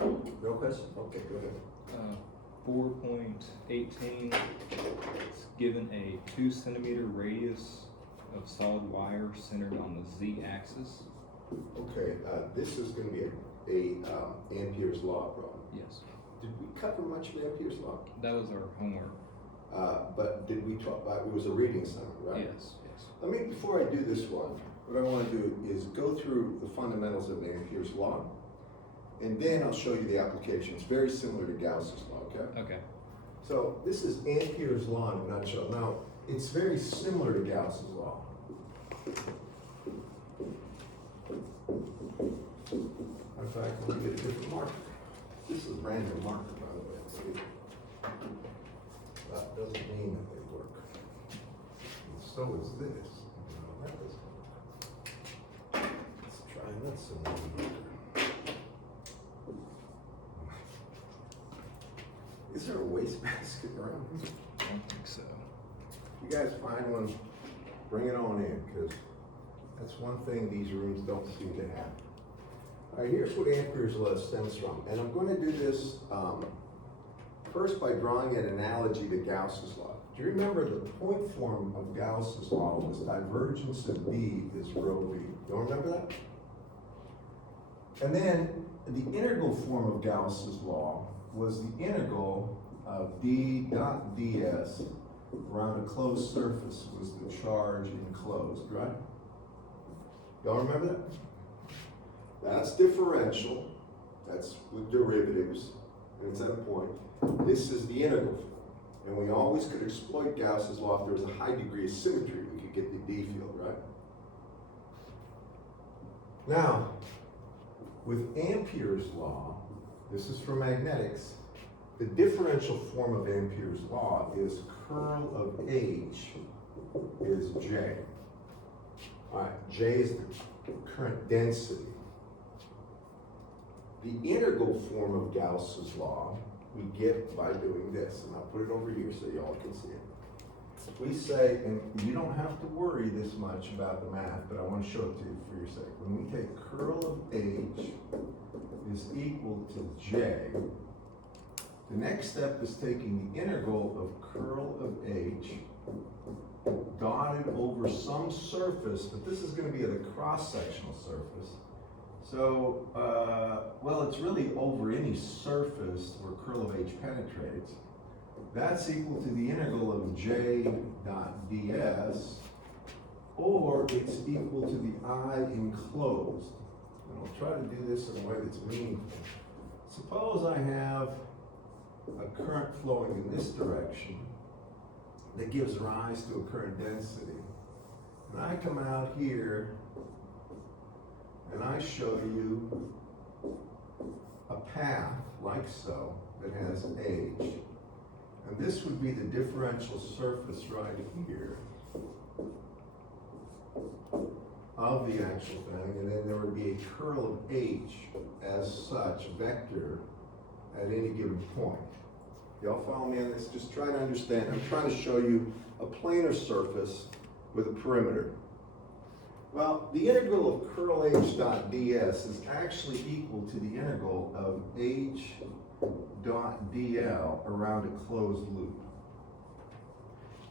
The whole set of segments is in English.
No question? Okay, go ahead. 4.18, it's given a 2 centimeter radius of solid wire centered on the Z-axis. Okay, this is gonna be a Ampere's law problem. Yes, Did we cover much of Ampere's law? that was our homework. But did we talk about, it was a reading summary, right? Yes, yes. Let me, before I do this one, what I want to do is go through the fundamentals of Ampere's law, and then I'll show you the application. It's very similar to Gauss's law, okay? Okay. So this is Ampere's law in a nutshell. Now, it's very similar to Gauss's law. In fact, let me get a different marker. This is a random marker, by the way. That doesn't mean that they work. And so is this. No, that doesn't work. Let's try that some marker. Is there a wastebasket around here? I don't think so. You guys find one, bring it on in, because that's one thing these rooms don't seem to have. All right, here's what Ampere's law stems from. And I'm going to do this first by drawing an analogy to Gauss's law. Do you remember the point form of Gauss's law was divergence of D is rho V? Don't remember that? And then the integral form of Gauss's law was the integral of d dot ds around a closed surface was the charge enclosed, right? Y'all remember that? That's differential. That's with derivatives, and it's at a point. This is the integral form. And we always could exploit Gauss's law if there was a high degree of symmetry. We could get the D field, right? Now, with Ampere's law, this is for magnetics, the differential form of Ampere's law is curl of H is J. All right, J is the current density. The integral form of Gauss's law we get by doing this, and I'll put it over here so y'all can see it. We say, and you don't have to worry this much about the math, but I want to show it to you for your sake. When we take curl of H is equal to J, the next step is taking the integral of curl of H dotted over some surface, but this is going to be at a cross-sectional surface. So, well, it's really over any surface where curl of H penetrates. That's equal to the integral of J dot ds, or it's equal to the I enclosed. And I'll try to do this in a way that's meaningful. Suppose I have a current flowing in this direction that gives rise to a current density. And I come out here and I show you a path like so that has H. And this would be the differential surface right here of the actual thing, and then there would be a curl of H as such, vector, at any given point. Y'all follow me on this? Just try to understand. I'm trying to show you a planar surface with a perimeter. Well, the integral of curl H dot ds is actually equal to the integral of H dot dl around a closed loop.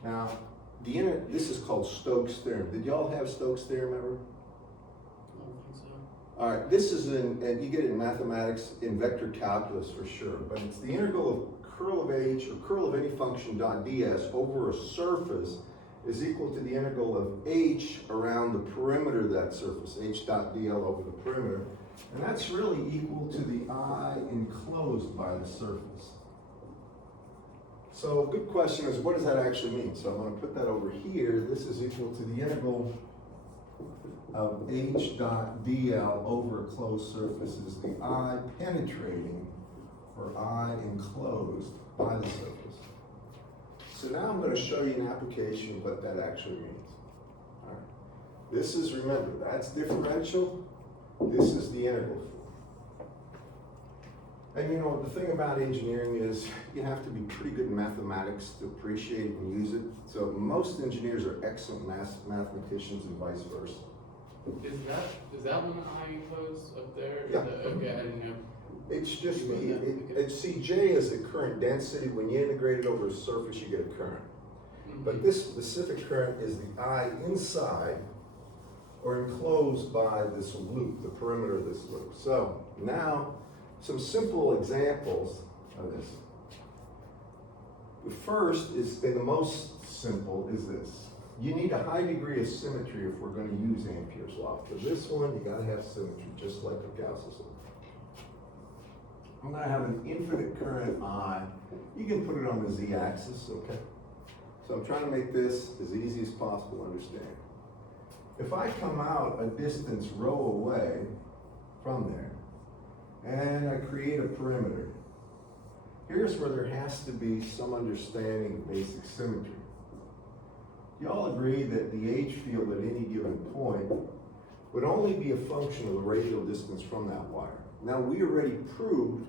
Now, this is called Stokes' theorem. Did y'all have Stokes' theorem ever? I don't think so. All right, this is and you get it in mathematics, in vector calculus for sure, but it's the integral of curl of H or curl of any function dot ds over a surface is equal to the integral of H around the perimeter of that surface, H dot dl over the perimeter. And that's really equal to the I enclosed by the surface. So a good question is, what does that actually mean? So I'm going to put that over here. This is equal to the integral of H dot dl over a closed surface is the I penetrating or I enclosed by the surface. So now I'm going to show you an application of what that actually means. All right. This is, remember, that's differential. This is the integral form. And you know, the thing about engineering is you have to be pretty good in mathematics to appreciate and use it. So most engineers are excellent mathematicians and vice versa. Is that one I enclosed up there? Yeah. Okay, I didn't know. It's just You the, want that? see, J is the current density. When you integrate it over a surface, you get a current. But this specific current is the I inside or enclosed by this loop, the perimeter of this loop. So now, some simple examples of this. The first is, and the most simple, is this. You need a high degree of symmetry if we're going to use Ampere's law. For this one, you gotta have symmetry, just like with Gauss's law. I'm gonna have an infinite current I. You can put it on the z-axis, okay? So I'm trying to make this as easy as possible to understand. If I come out a distance rho away from there, and I create a perimeter, here's where there has to be some understanding of basic symmetry. You all agree that the H field at any given point would only be a function of the radial distance from that wire. Now, we already proved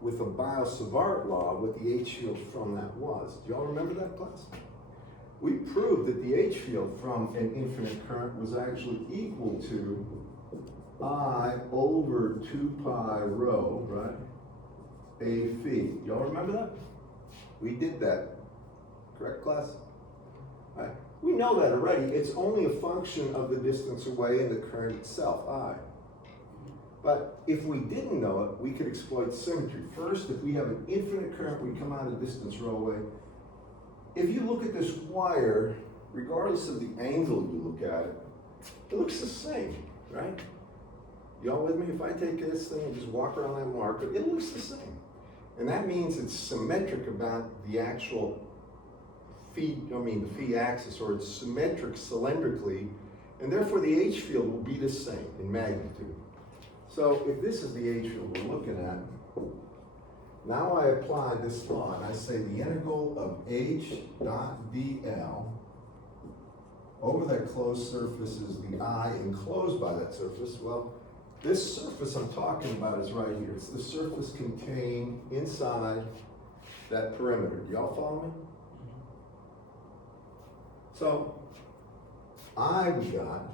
with the Biot-Savart law what the H field from that was. Do y'all remember that, class? We proved that the H field from an infinite current was actually equal to I over 2 pi rho, right? A phi. Y'all remember that? We did that. Correct, class? Right. We know that already. It's only a function of the distance away and the current itself, I. But if we didn't know it, we could exploit symmetry. First, if we have an infinite current, we come out a distance rho away. If you look at this wire, regardless of the angle you look at it, it looks the same, right? Y'all with me? If I take this thing and just walk around that marker, it looks the same. And that means it's symmetric about the actual the phi axis, or it's symmetric cylindrically, and therefore the H field will be the same in magnitude. So if this is the H field we're looking at, now I apply this law and I say the integral of H dot dl over that closed surface is the I enclosed by that surface. Well, this surface I'm talking about is right here. It's the surface contained inside that perimeter. Do y'all follow me? So, I we got,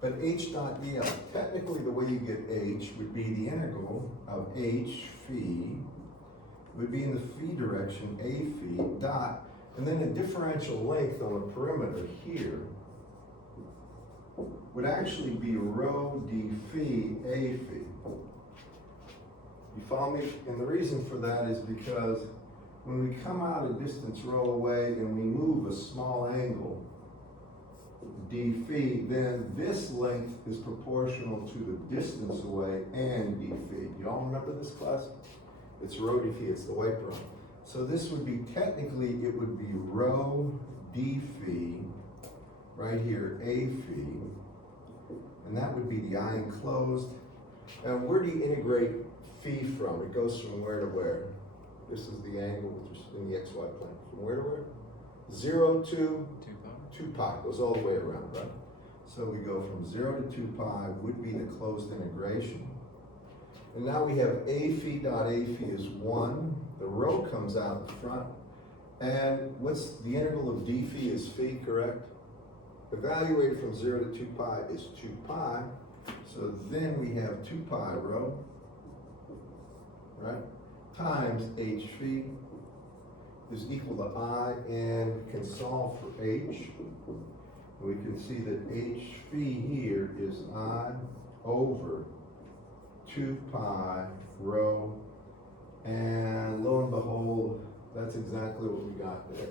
but H dot dl, technically the way you get H would be the integral of H phi, would be in the phi direction, A phi dot, and then the differential length on the perimeter here would actually be rho d phi A phi. You follow me? And the reason for that is because when we come out a distance rho away and we move a small angle, d phi, then this length is proportional to the distance away and d phi. You all remember this, class? It's rho d phi, it's the white rho. So this would be, technically, it would be rho d phi, right here, A phi, and that would be the I enclosed. And where do you integrate phi from? It goes from where to where? This is the angle in the xy plane. From where to where? 0 to 2 pi. Goes all the way around, right? So we go from 0 to 2 pi would be the closed integration. And now we have A phi dot A phi is 1. The rho comes out the front. And what's the integral of d phi is phi, correct? Evaluated from 0 to 2 pi is 2 pi. So then we have 2 pi rho, right? Times h phi is equal to I, and we can solve for h. We can see that h phi here is I over 2 pi rho, and lo and behold, that's exactly what we got there.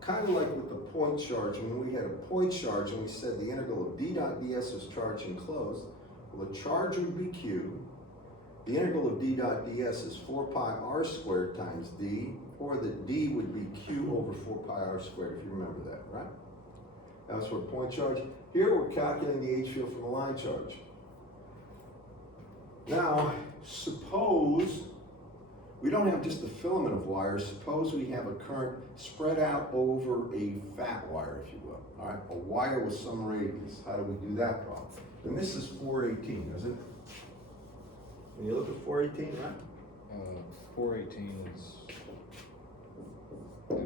Kind of like with the point charge, when we had a point charge and we said the integral of d dot ds is charge enclosed, well, the charge would be q. The integral of d dot ds is 4 pi r squared times d, or the d would be q over 4 pi r squared, if you remember that, right? That's for point charge. Here we're calculating the H field from a line charge. Now, suppose we don't have just a filament of wire. Suppose we have a current spread out over a fat wire, if you will. All right, a wire with some radius. How do we do that problem? And this is 418, isn't it? When you look at 418, right? 418 is.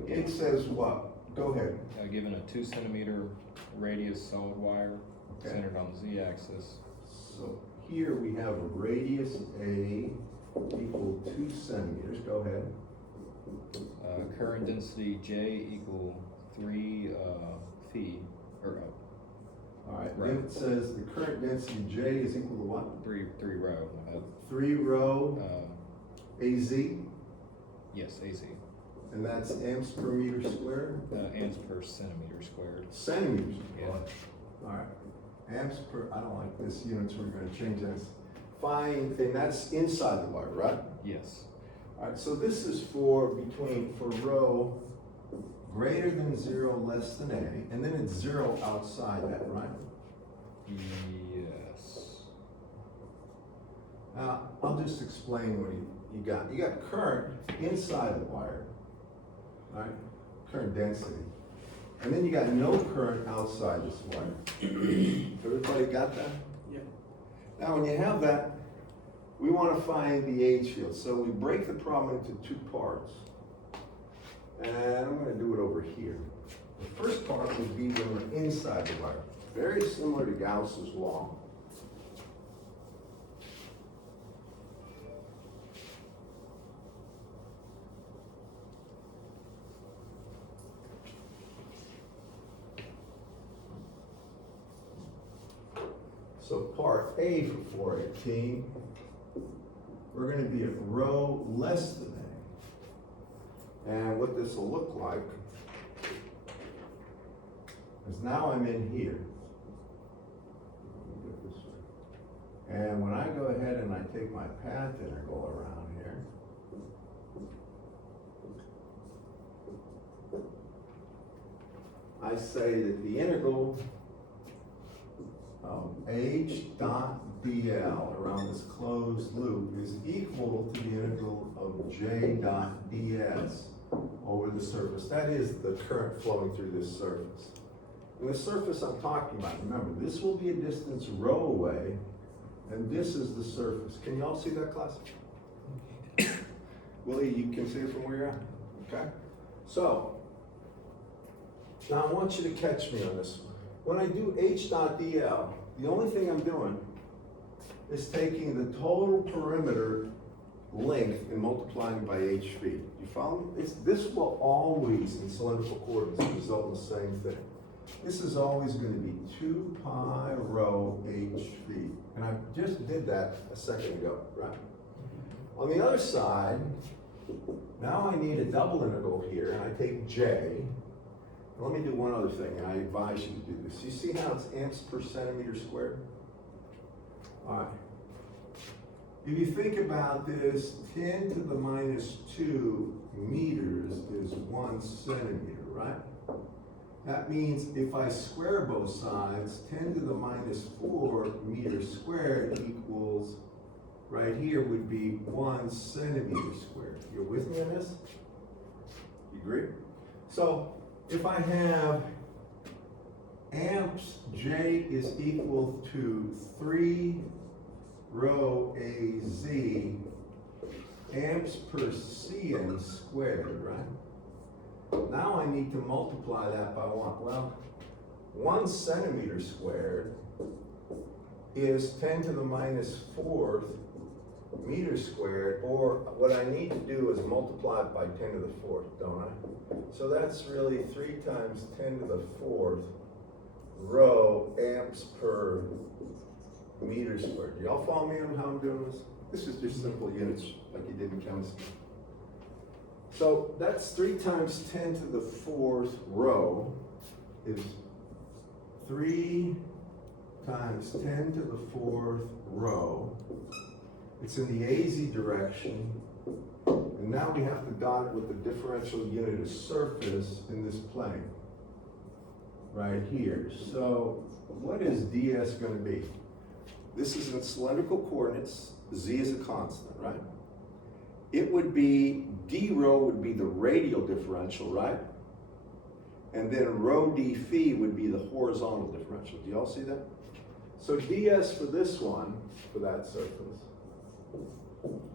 It says what? Go ahead. Given a 2 centimeter radius solid wire Okay. centered on the z-axis. So here we have a radius A equal 2 centimeters, go ahead. Current density J equal 3 feet, or All right, Right. then it says the current density J is equal to what? three row. 3 row AZ, Yes, AC. and that's amps per meter squared? Amps per centimeter squared. Centimeters. Yeah. All right, amps per, I don't like this units, we're gonna change this. Fine, and that's inside the wire, right? Yes. All right, so this is for row greater than 0, less than A, and then it's 0 outside that, right? Yes. Now, I'll just explain what you got. You got current inside the wire, all right? Current density. And then you got no current outside this wire. Everybody got that? Yep. Now, when you have that, we want to find the H field. So we break the problem into 2 parts. And I'm going to do it over here. The first part would be when we're inside the wire. Very similar to Gauss's law. So part A for 418, we're going to be at row less than A. And what this will look like is now I'm in here. Let me get this way. And when I go ahead and I take my path integral around here, I say that the integral of H dot dl around this closed loop is equal to the integral of J dot ds over the surface. That is the current flowing through this surface. And the surface I'm talking about, remember, this will be a distance rho away, and this is the surface. Can you all see that, class? Willie, you can see it from where you're at? Okay? So, now I want you to catch me on this one. When I do H dot dl, the only thing I'm doing is taking the total perimeter length and multiplying by h feet. You follow me? This will always, in cylindrical coordinates, result in the same thing. This is always going to be 2 pi rho h feet. And I just did that a second ago, right? On the other side, now I need a double integral here, and I take j. Let me do one other thing, and I advise you to do this. You see how it's amps per centimeter squared? All right. If you think about this, 10 to the minus 2 meters is 1 centimeter, right? That means if I square both sides, 10 to the minus 4 meters squared equals, right here would be 1 centimeter squared. You're with me on this? You agree? So, if I have amps J is equal to 3 rho AZ amps per Cn squared, right? Now I need to multiply that by what? Well, 1 centimeter squared is 10 to the minus 4th meters squared, or what I need to do is multiply it by 10 to the 4th, don't I? So that's really 3 times 10 to the 4th rho amps per meter squared. Do y'all follow me on how I'm doing this? This is just simple units like you did in chemistry. So that's 3 times 10 to the 4th rho is 3 times 10 to the 4th rho. It's in the AZ direction, and now we have to dot it with the differential unit of surface in this plane, right here. So what is ds going to be? This is in cylindrical coordinates, z is a constant, right? It would be, d rho would be the radial differential, right? And then rho d phi would be the horizontal differential. Do y'all see that? So ds for this one, for that surface,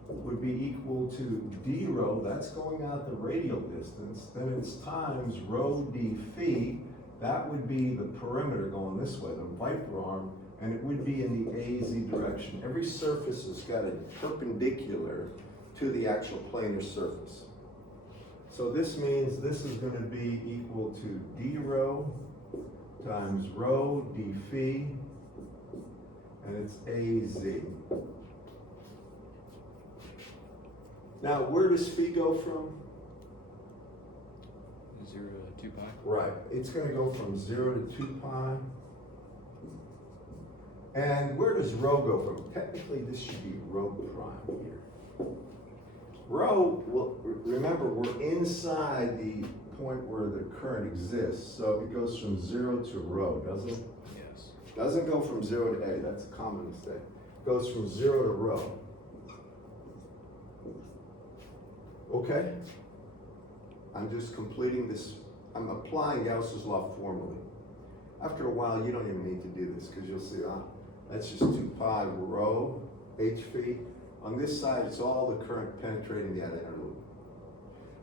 would be equal to d rho, that's going out the radial distance, then it's times rho d phi, that would be the perimeter going this way, the Viper arm, and it would be in the AZ direction. Every surface has got a perpendicular to the actual planar surface. So this means this is gonna be equal to d rho times rho d phi, and it's AZ. Now, where does phi go from? 0 to 2 pi. Right, it's gonna go from 0 to 2 pi. And where does rho go from? Technically, this should be rho prime here. Rho, well, remember, we're inside the point where the current exists, so it goes from 0 to rho, doesn't it? Yes. Doesn't go from 0 to A, that's a common mistake. Goes from 0 to rho. Okay? I'm just completing this, I'm applying Gauss's law formally. After a while, you don't even need to do this, because you'll see, that's just 2 pi rho h phi. On this side, it's all the current penetrating that inner loop.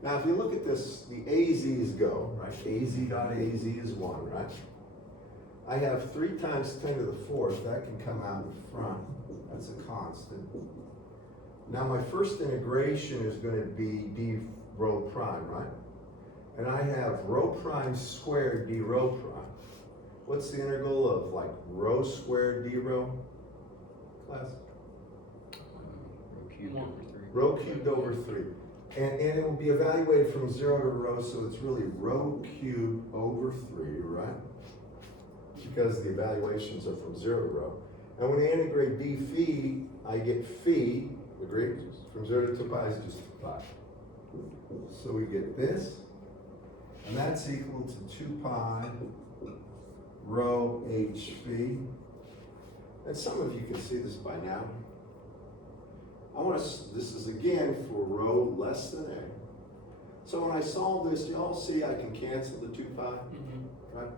Now, if you look at this, the AZs go, right? AZ dot AZ is 1, right? I have 3 times 10 to the 4th, that can come out in front. That's a constant. Now, my first integration is going to be d rho prime, right? And I have rho prime squared d rho prime. What's the integral of like rho squared d rho? Class? Rho cubed over 3. Rho cubed over 3. And it will be evaluated from 0 to rho, so it's really rho cubed over 3, right? Because the evaluations are from 0 to rho. And when I integrate d phi, I get phi, agreed? From 0 to 2 pi is just 2 pi. So we get this, and that's equal to 2 pi rho h phi. And some of you can see this by now. This is again for rho less than A. So when I solve this, you all see I can cancel the 2 pi, right?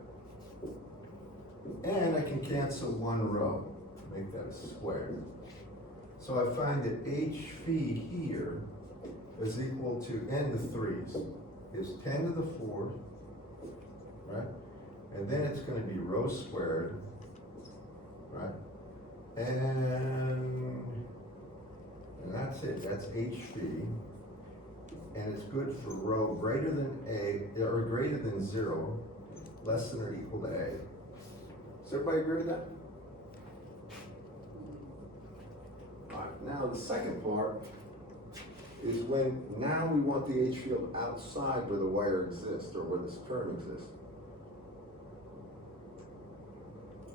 And I can cancel 1 rho, make that a square. So I find that h phi here is equal to n to 3's, is 10 to the 4th, right? And then it's going to be rho squared, right? And that's it, that's h phi. And it's good for rho greater than A, or greater than 0, less than or equal to A. Does everybody agree with that? All right, now the second part is when now we want the H field outside where the wire exists or where this current exists.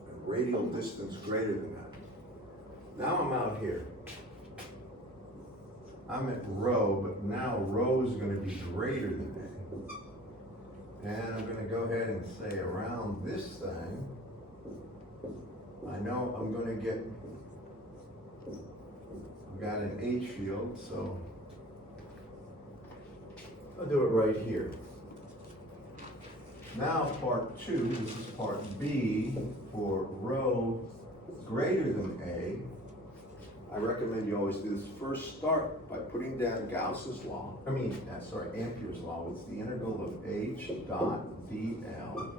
A radial distance greater than that. Now I'm out here. I'm at rho, but now rho is going to be greater than A. And I'm going to go ahead and say around this thing, I know I'm going to get, I've got an H field, so I'll do it right here. Now part 2, this is part B, for rho greater than A. I recommend you always do this. First start by putting down Gauss's law, Ampere's law. It's the integral of H dot dl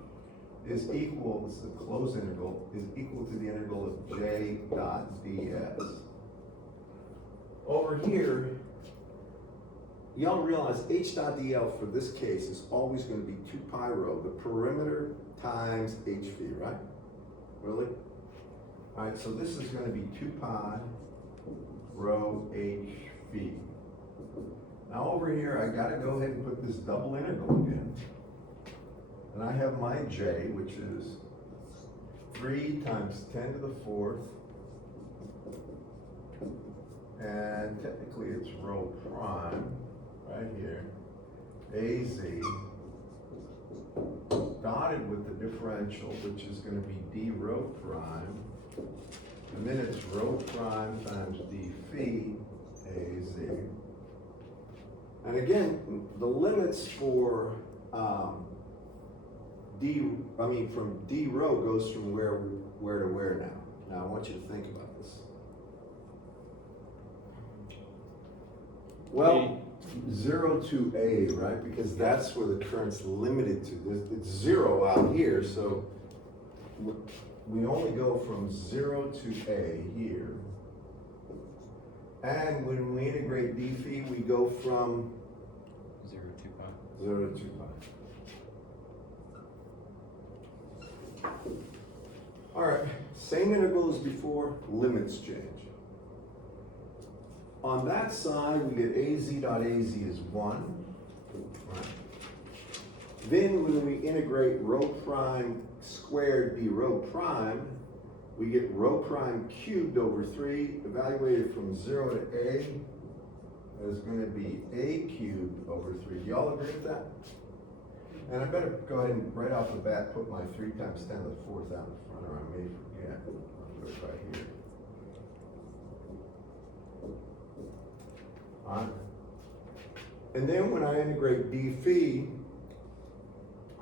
is equal, this is a closed integral, is equal to the integral of J dot ds. Over here, y'all realize H dot dl for this case is always going to be 2 pi rho, the perimeter times h phi, right? Really? All right, so this is going to be 2 pi rho h phi. Now over here, I got to go ahead and put this double integral again. And I have my j, which is 3 times 10 to the 4th. And technically it's rho prime, right here. AZ, dotted with the differential, which is going to be d rho prime. And then it's rho prime times d phi AZ. And again, the limits for from d rho goes from where to where now. Now I want you to think about this. Well, 0 to A, right? Because that's where the current's limited to. It's 0 out here, so we only go from 0 to A here. And when we integrate d phi, we go from 0 to 2 pi. 0 to 2 pi. All right, same integral as before, limits change. On that side, we get az dot az is 1. Right. Then when we integrate rho prime squared b rho prime, we get rho prime cubed over 3, evaluated from 0 to a, is going to be a cubed over 3. Do y'all agree with that? And I better go ahead and right off the bat put my 3 times 10 to the 4th out in front, or I may forget. I'll put it right here. Alright. And then when I integrate d phi,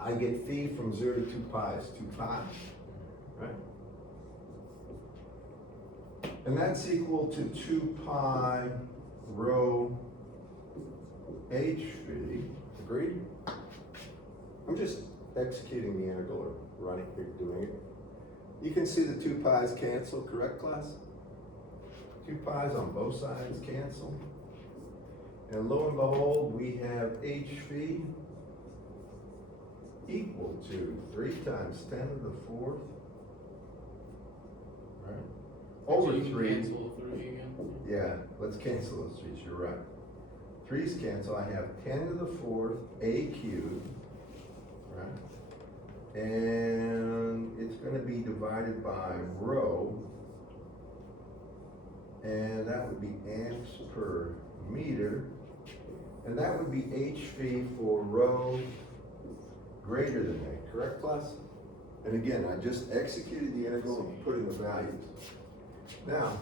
I get phi from 0 to 2 pi is 2 pi, right? And that's equal to 2 pi rho h phi, agreed? I'm just executing the integral or running here, doing it. You can see the 2 pi's cancel, correct class? 2 pi's on both sides cancel. And lo and behold, we have h phi equal to 3 times 10 to the 4th, right? Over So you can 3. cancel the 3 again. Yeah, let's cancel those 3's, you're right. 3's cancel, I have 10 to the 4th, a cubed, right? And it's gonna be divided by rho, and that would be amps per meter, and that would be h phi for rho greater than a, correct class? And again, I just executed the integral and put in the values. Now,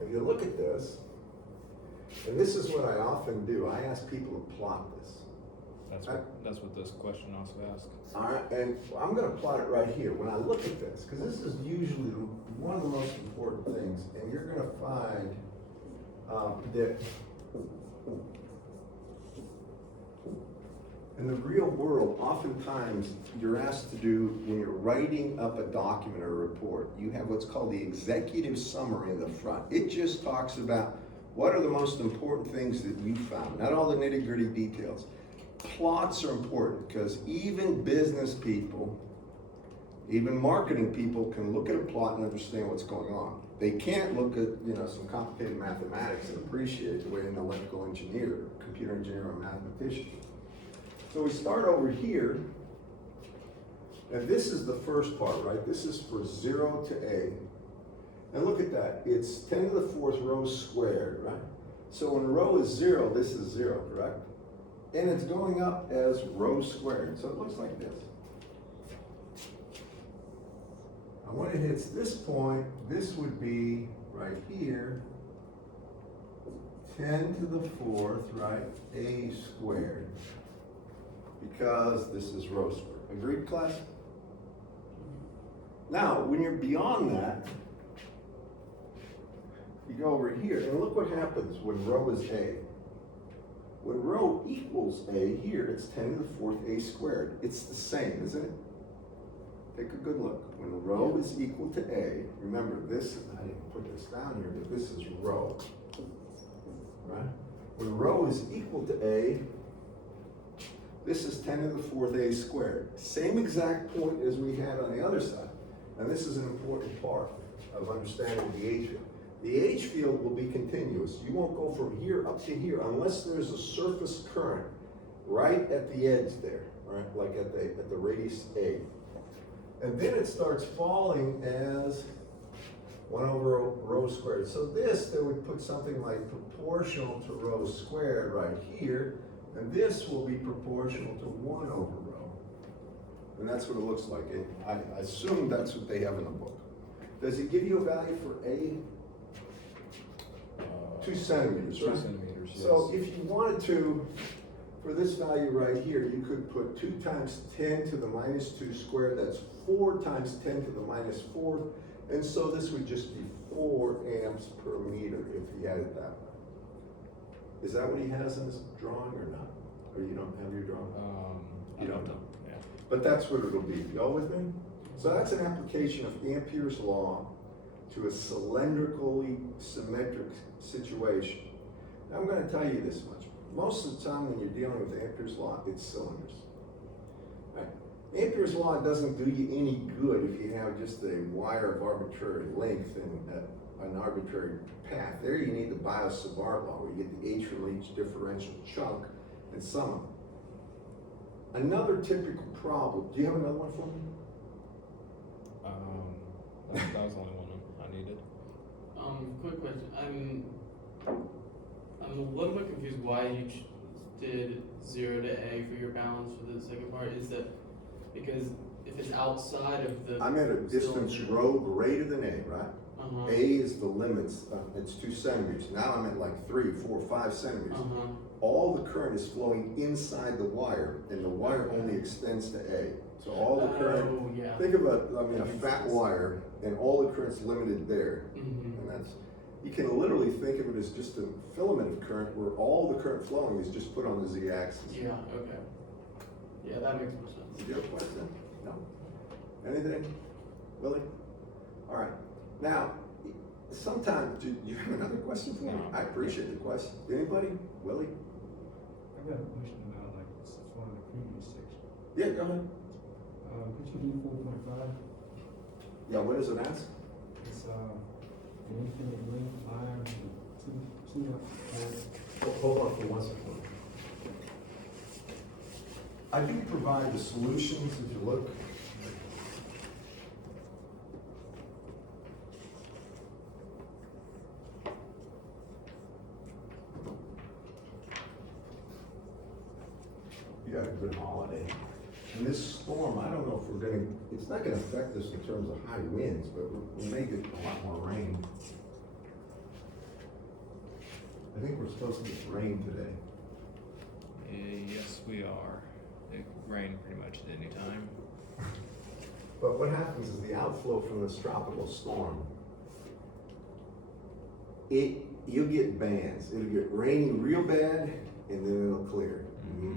if you look at this, and this is what I often do, I ask people to plot this. That's what this question also asks. All right, and I'm gonna plot it right here. When I look at this, because this is usually one of the most important things, and you're gonna find that in the real world, oftentimes you're asked to do, when you're writing up a document or a report, you have what's called the executive summary in the front. It just talks about what are the most important things that you found, not all the nitty-gritty details. Plots are important because even business people, even marketing people can look at a plot and understand what's going on. They can't look at, some complicated mathematics and appreciate the way an electrical engineer, computer engineer, or mathematician. So we start over here, and this is the first part, right? This is for 0 to a. And look at that, it's 10 to the 4th rho squared, right? So when rho is 0, this is 0, correct? And it's going up as rho squared, so it looks like this. And when it hits this point, this would be right here, 10 to the 4th, right, a squared. Because this is rho squared. Agreed, class? Now, when you're beyond that, you go over here, and look what happens when rho is a. When rho equals a here, it's 10 to the 4th a squared. It's the same, isn't it? Take a good look. When rho is equal to a, remember this, I didn't put this down here, but this is rho, right? When rho is equal to a, this is 10 to the 4th a squared. Same exact point as we had on the other side. And this is an important part of understanding the H field. The H field will be continuous. You won't go from here up to here unless there's a surface current right at the edge there, right? Like at the radius A. And then it starts falling as 1 over rho squared. So this, they would put something like proportional to rho squared right here. And this will be proportional to 1 over rho. And that's what it looks like. And I assume that's what they have in the book. Does it give you a value for A? 2 centimeters, 2 right? centimeters, yes. So if you wanted to, for this value right here, you could put 2 times 10 to the minus 2 squared. That's 4 times 10 to the minus 4th. And so this would just be 4 amps per meter if he had it that way. Is that what he has in his drawing or not? Or you don't have your drawing? I don't know. Yeah. But that's what it'll be. Y'all with me? So that's an application of Ampere's law to a cylindrically symmetric situation. Now I'm gonna tell you this much. Most of the time when you're dealing with Ampere's law, it's cylinders. Right? Ampere's law doesn't do you any good if you have just a wire of arbitrary length and an arbitrary path. There you need the Biot-Savart law, where you get the H from each differential chunk and sum them. Another typical problem, do you have another one for me? That was the only one I needed. Quick question. I'm a little bit confused why you did 0 to A for your balance for the second part. Is that because if it's outside of the I'm at a distance cylinder- rho greater than A, right? Uh-huh. A is the limits, it's 2 centimeters. Now I'm at like 3, 4, 5 centimeters. Uh-huh. All the current is flowing inside the wire, and the wire only extends to A. So all the current, Oh, yeah. think of a fat wire, and all the current's limited there. Mm-hmm. And that's, you can literally think of it as just a filament of current where all the current flowing is just put on the z-axis. Yeah, okay. Yeah, that makes more sense. Did you have a question? No? Anything? Willie? All right. Now, sometimes, do you have another question for me? No. I appreciate the question. Anybody? Willie? I got a question about like it's one of the previous section. Yeah, go ahead. Could you do 4.5? Yeah, what does it ask? It's an infinite length line, two. Hold on for 1 second. I do provide the solutions if you look. You had a good holiday. And this storm, I don't know if we're gonna, it's not gonna affect us in terms of high winds, but we may get a lot more rain. I think we're supposed to get rain today. Yes, we are. It could rain pretty much at any time. But what happens is the outflow from this tropical storm, you'll get bands. It'll get rainy real bad, and then it'll clear.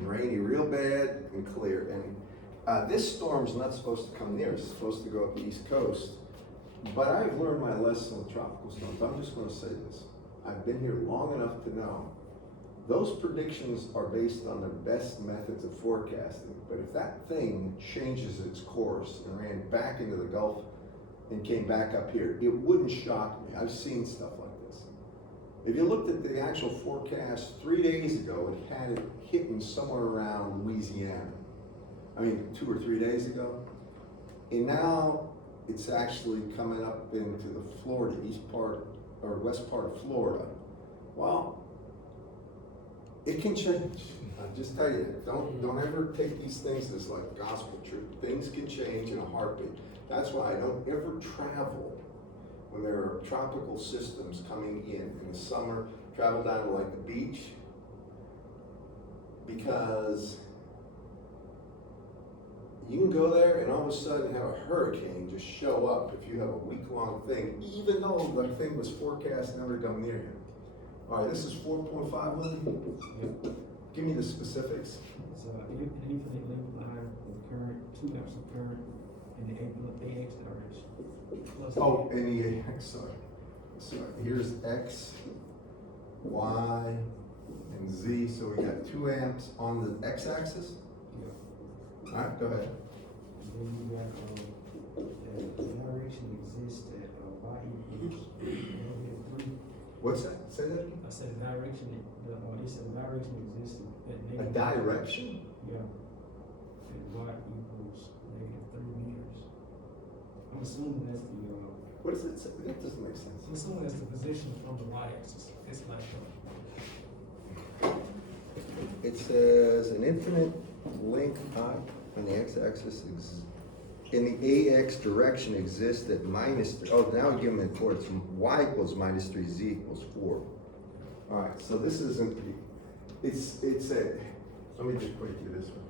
Rainy real bad and clear. And this storm's not supposed to come near. It's supposed to go up the East Coast. But I've learned my lesson with tropical storms. I'm just going to say this. I've been here long enough to know those predictions are based on the best methods of forecasting. But if that thing changes its course and ran back into the Gulf and came back up here, it wouldn't shock me. I've seen stuff like this. If you looked at the actual forecast 3 days ago, it had it hitting somewhere around Louisiana. I mean, 2 or 3 days ago. And now it's actually coming up into the Florida, east part or west part of Florida. Well, it can change. I just tell you, don't ever take these things as like gospel truth. Things can change in a heartbeat. That's why I don't ever travel when there are tropical systems coming in the summer. Travel down to like the beach, because you can go there and all of a sudden have a hurricane just show up if you have a week-long thing, even though the thing was forecast never to come near you. All right, this is 4.5 million. Yep. Give me the specifics. It's an infinite length line with current, 2 amps of current, and the AX direction. Plus Oh, and the X, sorry. So here's X, Y, and Z. So we got 2 amps on the X-axis. Yeah. All right, go ahead. And then you got, the direction exists at, Y equals, -3. What's that? Say that again. I said the direction, it's a direction exists at A negative. direction? Yeah. And Y equals -3 meters. I'm assuming that's the, What does it say? That doesn't make sense. I'm assuming that's the position from the y-axis. It's not sure. It says an infinite length I on the X-axis in the AX direction exists at -3. Oh, now we give them a coordinates. Y equals -3, Z equals 4. All right, so this isn't, it's a, let me just put it to you this way.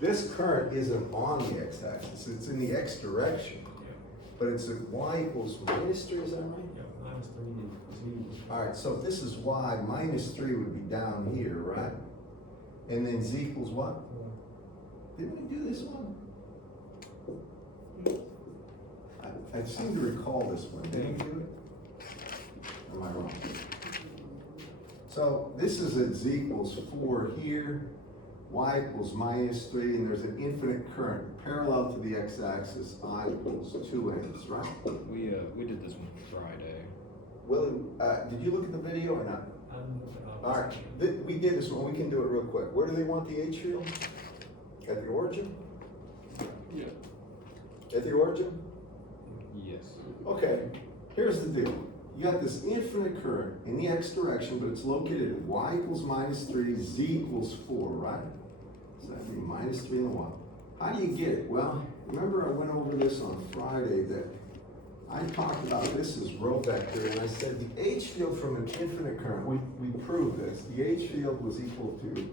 This current isn't on the X-axis, it's in the X direction, Yeah. but it's at Y equals -3, is that right? Yeah, -3 and Z. All right, so if this is Y, -3 would be down here, right? And then Z equals what? Didn't we do this one? I seem to recall this one, didn't you do it? Am I wrong? So this is at z equals 4 here, y equals -3, and there's an infinite current parallel to the x-axis, I equals 2n's, right? We did this one Friday. Willie, did you look at the video or not? All right, we did this one, we can do it real quick. Where do they want the H field? At the origin? Yeah. At the origin? Yes. Okay, here's the deal. You got this infinite current in the x direction, but it's located at y equals -3, z equals 4, right? So that'd be -3 and 1. How do you get it? Well, remember I went over this on Friday that I talked about this as row vector, and I said the H field from an infinite current, we proved this, the H field was equal to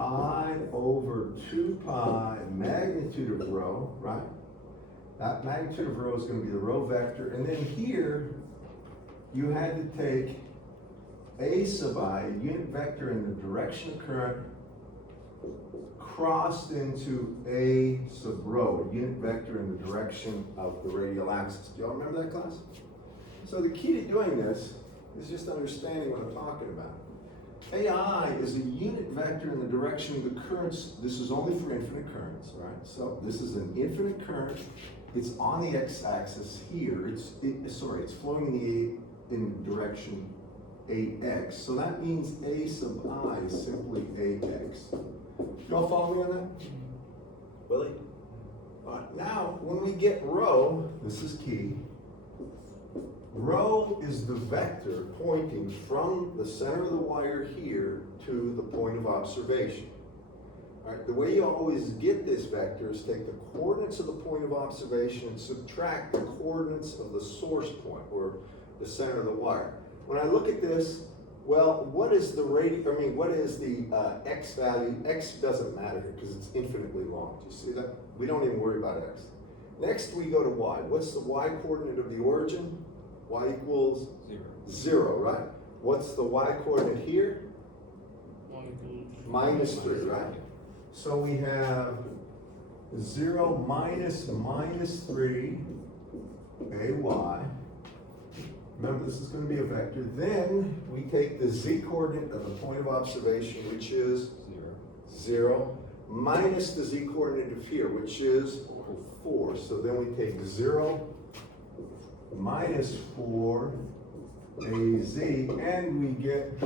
I over 2 pi magnitude of rho, right? That magnitude of rho is going to be the row vector, and then here, you had to take A sub I, a unit vector in the direction of current, crossed into A sub rho, a unit vector in the direction of the radial axis. Do y'all remember that class? So the key to doing this is just understanding what I'm talking about. AI is a unit vector in the direction of the currents. This is only for infinite currents, right? So this is an infinite current. It's on the x-axis here. It's flowing in the direction AX. So that means A sub I is simply AX. Y'all follow me on that? Willie? All right, now, when we get rho, this is key. Rho is the vector pointing from the center of the wire here to the point of observation. All right, the way you always get this vector is take the coordinates of the point of observation and subtract the coordinates of the source point, or the center of the wire. When I look at this, well, what is the what is the x value? X doesn't matter here because it's infinitely long. Do you see that? We don't even worry about x. Next we go to y. What's the y coordinate of the origin? Y equals 0, right? What's the y coordinate here? -3, right? So we have 0 minus -3 ay. Remember, this is going to be a vector. Then we take the z coordinate of the point of observation, which is 0, minus the z coordinate of here, which is 4. So then we take 0 minus 4 az, and we get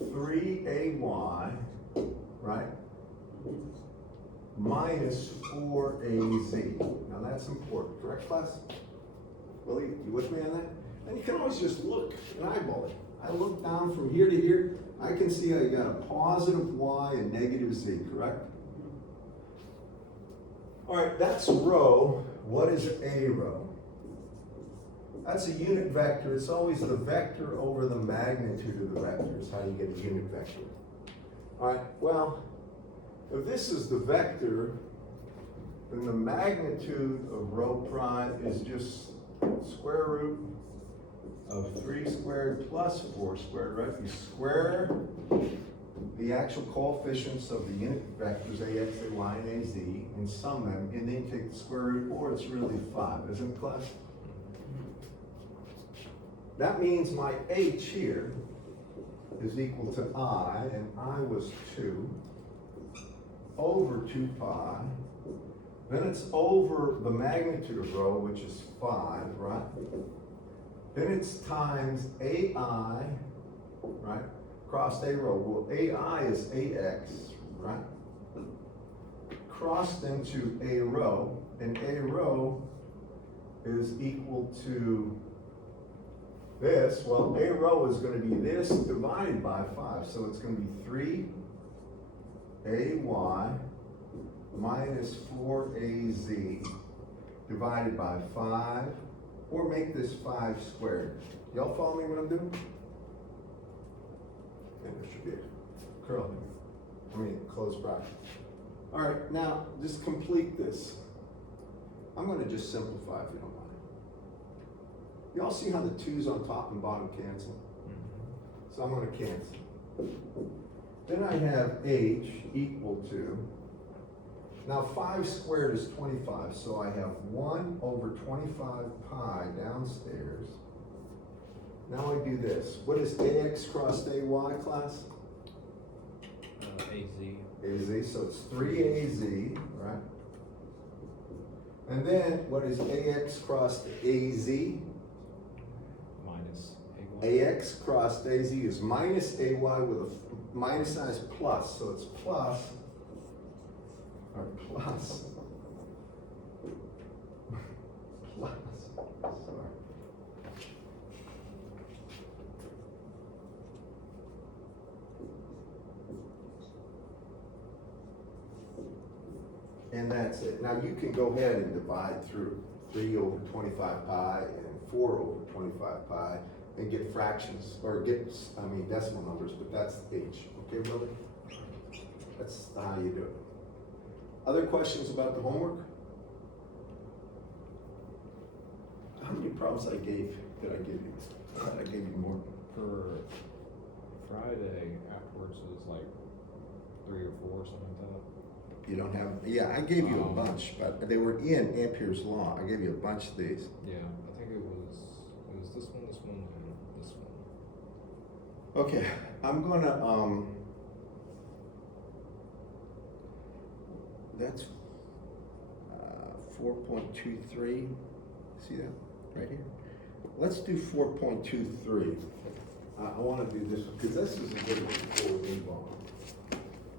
3ay, right? Minus 4az. Now that's important, correct, class? Willie, you with me on that? And you can always just look and eyeball it. I look down from here to here, I can see I got a positive y and negative z, correct? All right, that's rho. What is a rho? That's a unit vector. It's always the vector over the magnitude of the vector is how you get a unit vector. All right, well, if this is the vector, then the magnitude of rho prime is just square root of 3 squared plus 4 squared, right? You square the actual coefficients of the unit vectors ax, ay, and az, and sum them, and then take the square root, or it's really 5, isn't it, class? That means my h here is equal to I, and I was 2, over 2 pi. Then it's over the magnitude of rho, which is 5, right? Then it's times AI, right? Crossed a rho. Well, AI is AX, right? Crossed into a rho, and a rho is equal to this. Well, a rho is going to be this divided by 5. So it's going to be 3 AY minus 4AZ divided by 5, or make this 5 squared. Y'all follow me what I'm doing? And there should be a curl here. Close bracket. All right, now just complete this. I'm going to just simplify if you don't mind. Y'all see how the 2's on top and bottom cancel? So I'm going to cancel. Then I have h equal to Now 5 squared is 25, so I have 1 over 25 pi downstairs. Now I do this. What is AX crossed AY, class? AZ. AZ, so it's 3AZ, right? And then what is AX crossed AZ? Minus AY. AX crossed AZ is minus AY with a minus sign is plus, so it's plus, or plus, plus, sorry. And that's it. Now you can go ahead and divide through 3 over 25 pi and 4 over 25 pi and get fractions, or get, decimal numbers, but that's H. Okay, brother? That's how you do it. Other questions about the homework? How many problems did I give you? I gave you more. For Friday afterwards, it was like 3 or 4, something like that. You don't have, yeah, I gave you a bunch, but they were in Ampere's law. I gave you a bunch of these. Yeah, I think it was this one, and this one. Okay, I'm gonna, that's 4.23, see that, right here? Let's do 4.23. I wanna do this, because this is a good one before we move on.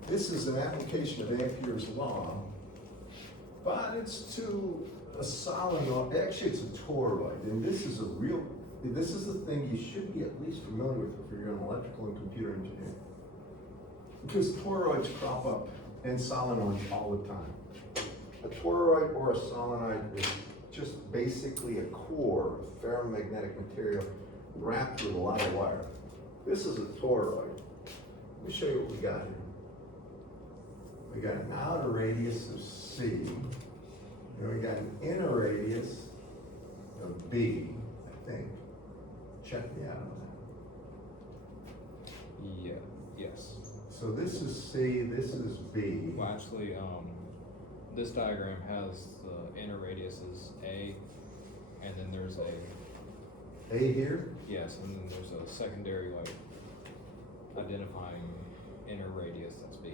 This is an application of Ampere's law, but it's to a solenoid, actually it's a toroid, and this is the thing you should be at least familiar with if you're an electrical and computer engineer. Because toroids crop up in solenoids all the time. A toroid or a solenoid is just basically a core of ferromagnetic material wrapped with a lot of wire. This is a toroid. Let me show you what we got here. We got an outer radius of C, and we got an inner radius of B, I think. Check me out on that. Yeah, yes. So this is C, this is B. Well, actually, this diagram has the inner radius is A, and then there's a, A here? yes, and then there's a secondary, like, identifying inner radius, that's B.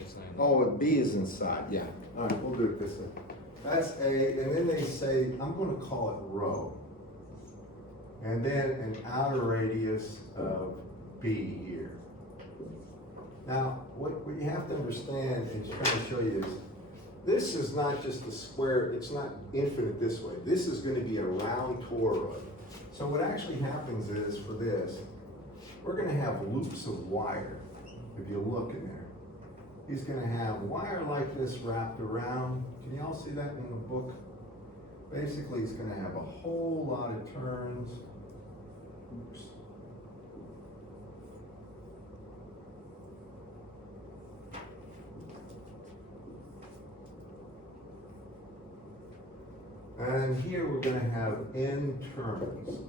It's not. Oh, B is inside, yeah. All right, we'll do it this way. That's A, and then they say, I'm gonna call it rho. And then an outer radius of B here. Now, what you have to understand, and trying to show you is, this is not just a square, it's not infinite this way. This is gonna be a round toroid. So what actually happens is, for this, we're gonna have loops of wire, if you look in there. He's gonna have wire like this wrapped around. Can y'all see that in the book? Basically, he's gonna have a whole lot of turns. Oops. And here we're gonna have N turns.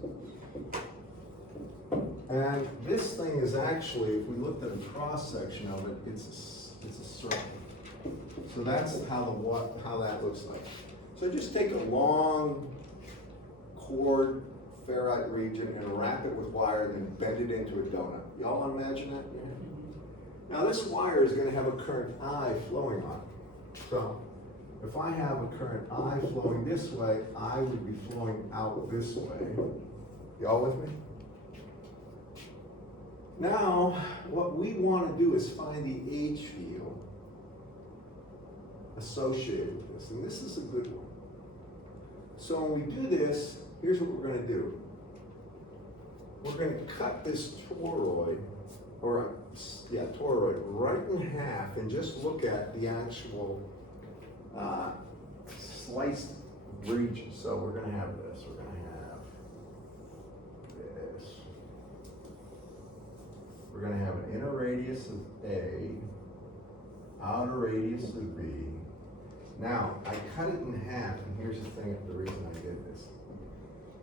And this thing is actually, if we looked at a cross section of it, it's a circle. So that's how that looks like. So just take a long cord ferrite region and wrap it with wire and then bend it into a donut. Y'all imagine that? Yeah. Now this wire is gonna have a current I flowing on it. So if I have a current I flowing this way, I would be flowing out this way. Y'all with me? Now, what we want to do is find the H field associated with this, and this is a good one. So when we do this, here's what we're going to do. We're going to cut this toroid, toroid right in half, and just look at the actual sliced region. So we're going to have this. We're going to have this. We're going to have an inner radius of A, outer radius of B. Now, I cut it in half, and here's the thing, the reason I did this.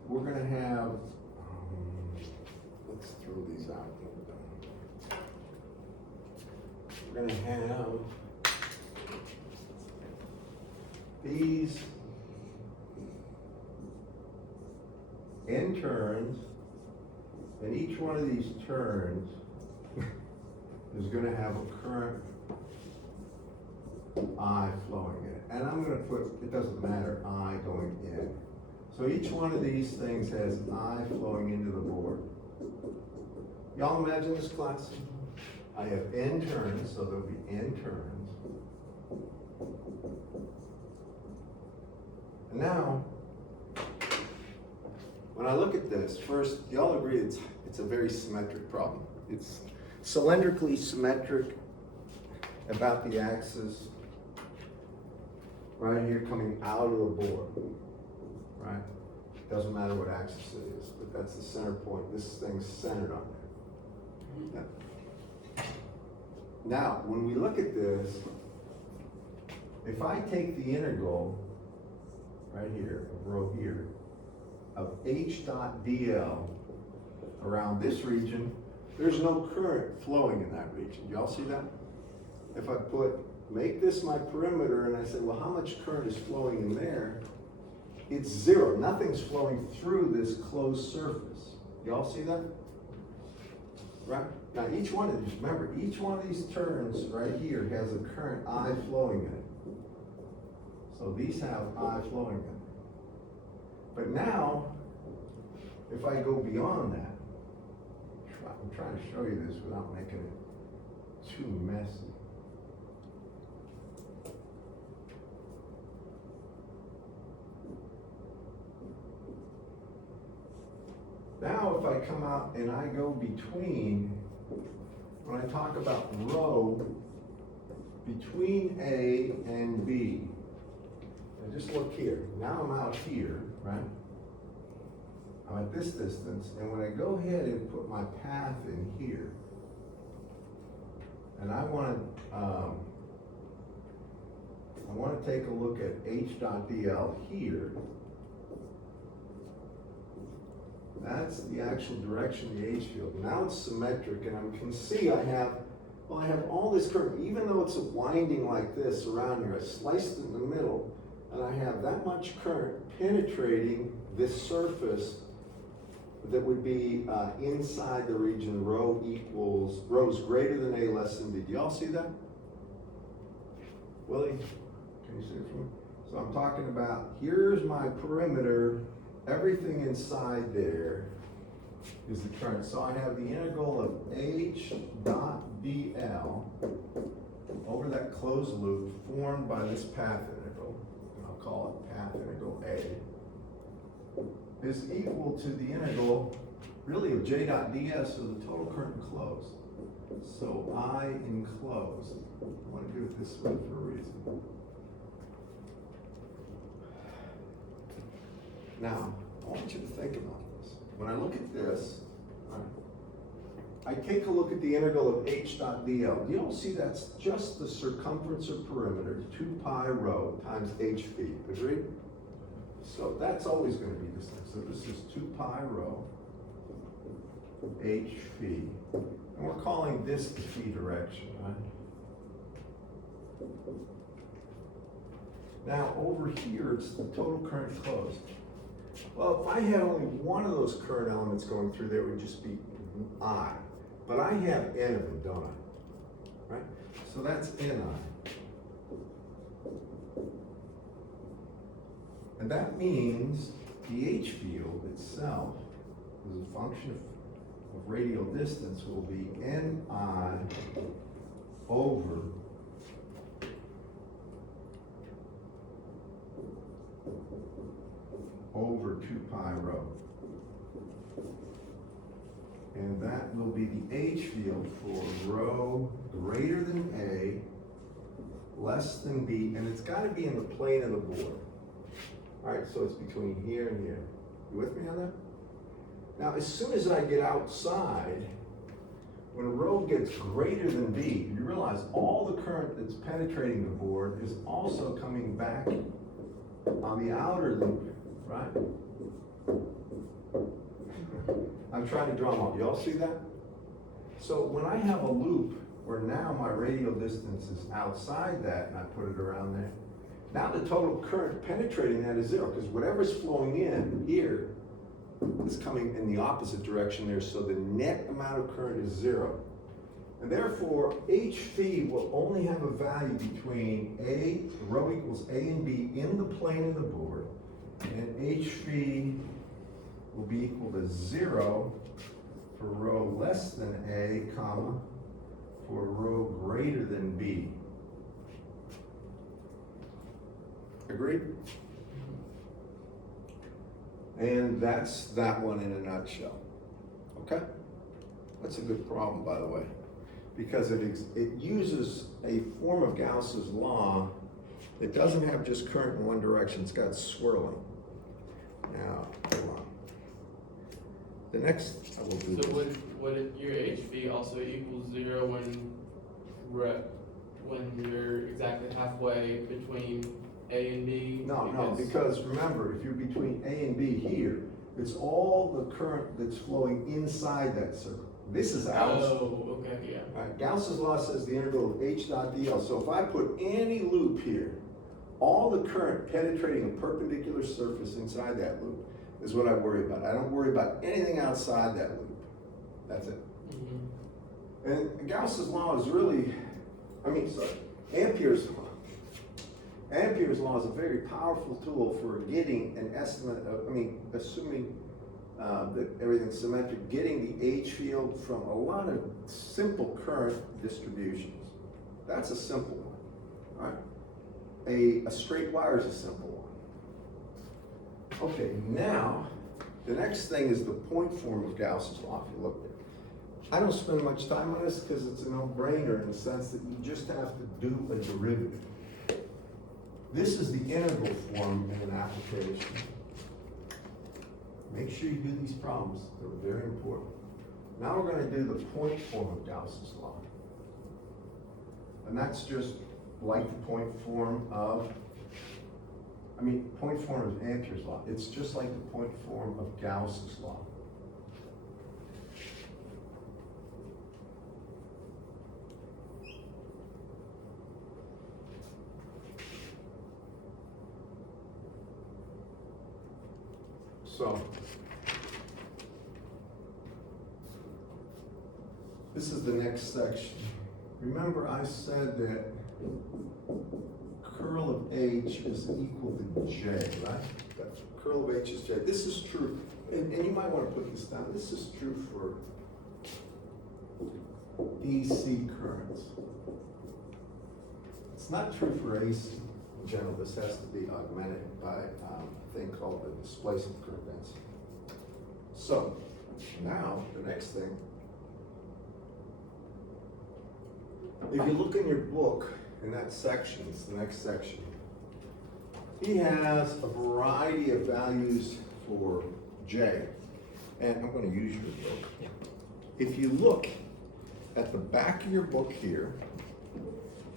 We're going to have, let's throw these out. we're gonna have these end turns, and each one of these turns is gonna have a current I flowing in it. And I'm gonna put, it doesn't matter, I going in. So each one of these things has I flowing into the board. Y'all imagine this class? I have N turns, so there'll be N turns. And now, when I look at this, first, y'all agree it's a very symmetric problem. It's cylindrically symmetric about the axis right here coming out of the board, right? Doesn't matter what axis it is, but that's the center point. This thing's centered on there. Yeah. Now, when we look at this, if I take the integral right here, of rho here, of H dot dl around this region, there's no current flowing in that region. Y'all see that? If I make this my perimeter and I say, well, how much current is flowing in there? It's zero. Nothing's flowing through this closed surface. Y'all see that? Right? Now each one of these, remember, each one of these turns right here has a current I flowing in it. So these have I flowing in it. But now, if I go beyond that, I'm trying to show you this without making it too messy. Now if I come out and I go between, when I talk about rho, between A and B, and just look here, now I'm out here, right? I'm at this distance, and when I go ahead and put my path in here, and I want to take a look at H dot dl here. That's the actual direction of the H field. Now it's symmetric, and I can see I have all this current, even though it's a winding like this around here, I sliced it in the middle, and I have that much current penetrating this surface that would be inside the region rho is greater than A, less than B. Do y'all see that? Willie, can you see it from me? So I'm talking about, here's my perimeter, everything inside there is the current. So I have the integral of H dot dl over that closed loop formed by this path integral, and I'll call it path integral A, is equal to the integral, really, of J dot ds, so the total current enclosed. So I enclosed. I want to do it this way for a reason. Now, I want you to think about this. When I look at this, I take a look at the integral of H dot dl. You don't see that's just the circumference of perimeter, 2 pi rho times H feet. Agreed? So that's always going to be this thing. So this is 2 pi rho H phi. And we're calling this the phi direction, right? Now over here, it's the total current closed. Well, if I had only one of those current elements going through there, it would just be I. But I have N of them, don't I? Right? So that's Ni. And that means the H field itself, as a function of radial distance, will be Ni over over 2 pi rho. And that will be the H field for rho greater than A, less than B, and it's got to be in the plane of the board. All right, so it's between here and here. You with me on that? Now, as soon as I get outside, when rho gets greater than B, you realize all the current that's penetrating the board is also coming back on the outer loop, right? I'm trying to draw them up. Y'all see that? So when I have a loop where now my radial distance is outside that and I put it around there. Now the total current penetrating that is zero, because whatever's flowing in here is coming in the opposite direction there, so the net amount of current is zero. And therefore, HV will only have a value between A, rho equals A and B in the plane of the board, and HV will be equal to zero for rho less than A, comma, for rho greater than B. Agreed? And that's that one in a nutshell. Okay? That's a good problem, by the way, because it uses a form of Gauss's law that doesn't have just current in one direction, it's got swirling. Now, hold on. The next, I will do So this. would your HV also equal zero when you're exactly halfway between A and B? No, because remember, if you're between A and B here, it's all the current that's flowing inside that circle. This is out. Oh, okay, yeah. Alright, Gauss's law says the integral of H dot dl. So if I put any loop here, all the current penetrating a perpendicular surface inside that loop is what I worry about. I don't worry about anything outside that loop. That's it. Mm-hmm. And Gauss's law is really, Ampere's law. Ampere's law is a very powerful tool for getting an estimate of, assuming that everything's symmetric, getting the H field from a lot of simple current distributions. That's a simple one, right? A straight wire is a simple one. Okay, now, the next thing is the point form of Gauss's law, if you look at it. I don't spend much time on this because it's a no-brainer in the sense that you just have to do a derivative. This is the integral form in an application. Make sure you do these problems, they're very important. Now we're going to do the point form of Gauss's law. And that's just like the point form of Ampere's law. It's just like the point form of Gauss's law. So, this is the next section. Remember I said that curl of H is equal to J, right? That curl of H is J. This is true, and you might want to put this down. This is true for DC currents. It's not true for AC. In general, this has to be augmented by a thing called the displacement current density. So, now, the next thing. If you look in your book, in that section, it's the next section, he has a variety of values for J. And I'm going to use your book. Yeah. If you look at the back of your book here,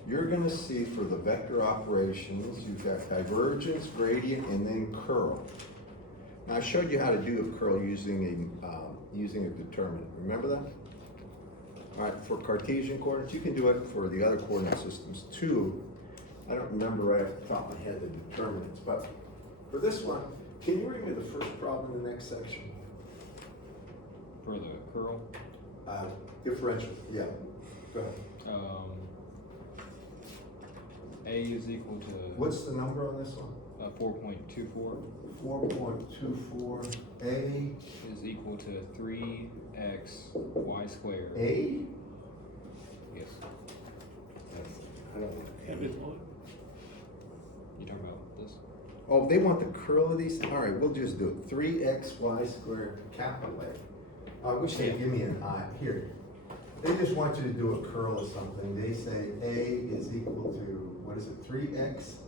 you're going to see for the vector operations, you've got divergence, gradient, and then curl. Now I showed you how to do a curl using a determinant. Remember that? All right, for Cartesian coordinates, you can do it for the other coordinate systems too. I don't remember right off the top of my head the determinants, but for this one, can you read me the first problem in the next section? For the curl, Differential, yeah, go ahead. A is equal to What's the number on this one? 4.24 4.24, A, is equal to 3x y squared. A? Yes. I don't want You talking about this? Oh, they want the curl of these? All right, we'll just do it. 3xy squared, capital A. I wish they'd give me an I. Here. They just want you to do a curl of something. They say A is equal to, what is it, 3x?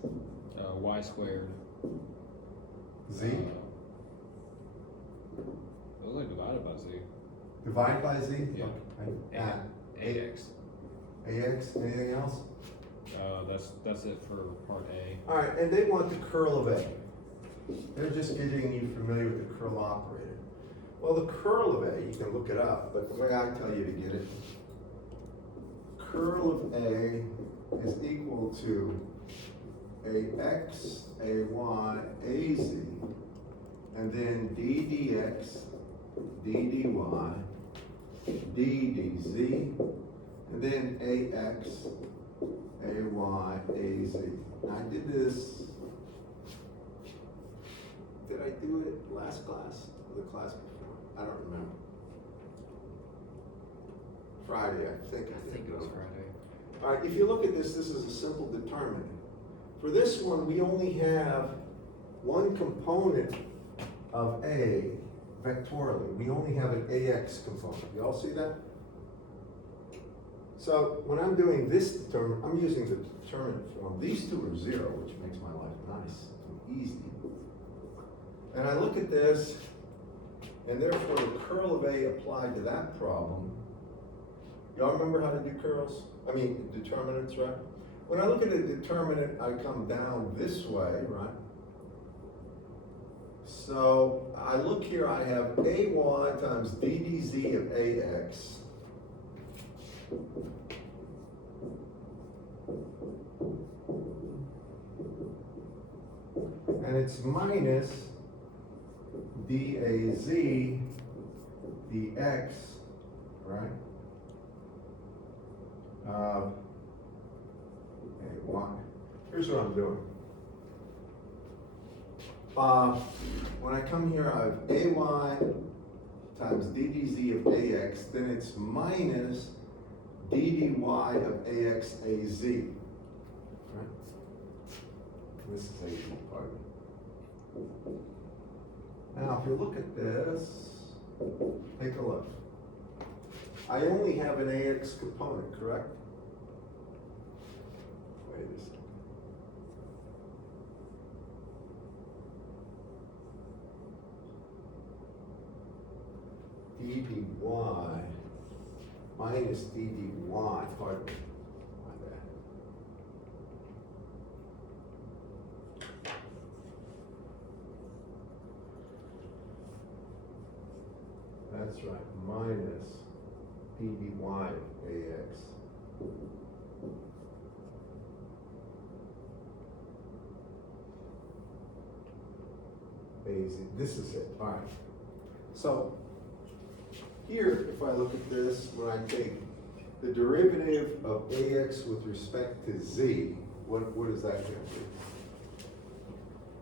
Y squared. Z? It was like divided by z. Divided by Z? Yeah. Okay. AX. AX, anything else? That's it for part A. All right, and they want the curl of A. They're just getting you familiar with the curl operator. Well, the curl of A, you can look it up, but the way I tell you to get it, curl of A is equal to AX, AY, AZ, and then D dx, D dy, D dz, and then AX, AY, AZ. Now I did this, did I do it last class or the class before? I don't remember. Friday, I think I did. I think it was Friday. All right, if you look at this, this is a simple determinant. For this one, we only have one component of A vectorially. We only have an AX component. You all see that? So when I'm doing this determinant, I'm using the determinant form. These two are zero, which makes my life nice and easy. And I look at this, and therefore the curl of A applied to that problem. Y'all remember how to do curls? I mean, determinants, right? When I look at a determinant, I come down this way, right? So I look here, I have AY times DDZ of AX. And it's minus DAZ dx, right? Here's what I'm doing. When I come here, I have AY times DDZ of AX, then it's minus DDY of AXAZ. Right? This is AZ part. Now, if you look at this, take a look. I only have an AX component, correct? Wait a second. DDY minus DDY, pardon me, my bad. That's right, minus DDY of AX. AZ, this is it, all right. So, here, if I look at this, when I take the derivative of AX with respect to Z, what is that going to be?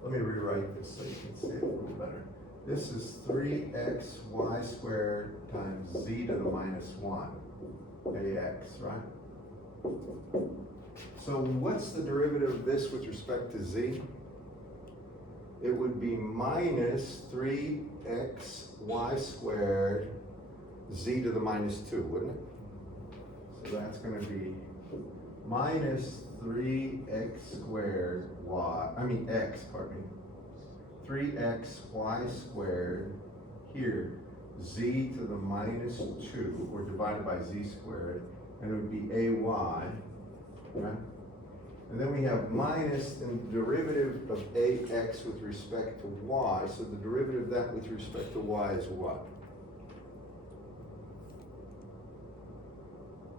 Let me rewrite this so you can see it a little better. This is 3xy squared times z to the minus 1, AX, right? So what's the derivative of this with respect to Z? It would be minus 3xy squared z to the minus 2, wouldn't it? So that's going to be minus 3x squared x, pardon me. 3xy squared here, z to the minus 2, or divided by z squared, and it would be ay, right? And then we have minus the derivative of ax with respect to y, so the derivative of that with respect to y is what?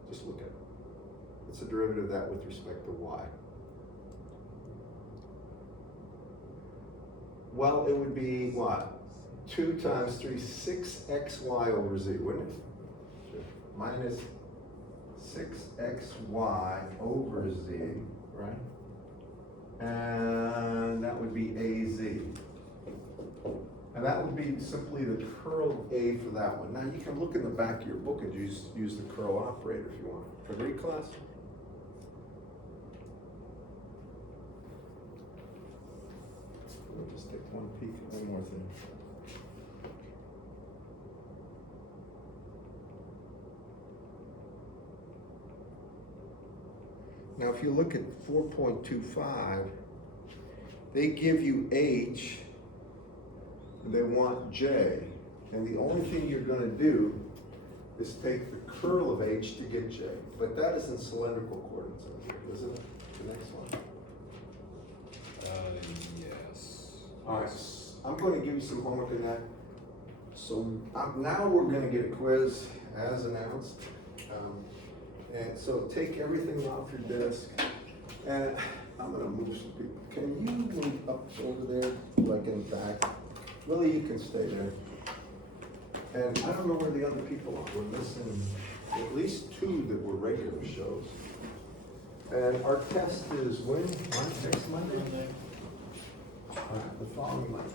Just look at it. What's the derivative of that with respect to y? Well, it would be what? 2 times 3, 6xy over z, wouldn't it? Sure. Minus 6xy over z, right? And that would be az. And that would be simply the curl of A for that one. Now you can look in the back of your book and use the curl operator if you want. Agree, class? Let me just take one peek at one more thing. Now if you look at 4.25, they give you H, and they want J, and the only thing you're going to do is take the curl of H to get J. But that is in cylindrical coordinates, isn't it? The next one. Yes. All right, I'm going to give you some homework on that. So now we're going to get a quiz as announced. And so take everything off your desk, and I'm gonna move some people. Can you move up over there, like in the back? Willie, you can stay there. And I don't know where the other people are. We're missing at least 2 that were regular shows. And our test is when? Next Monday? Monday. The following Monday.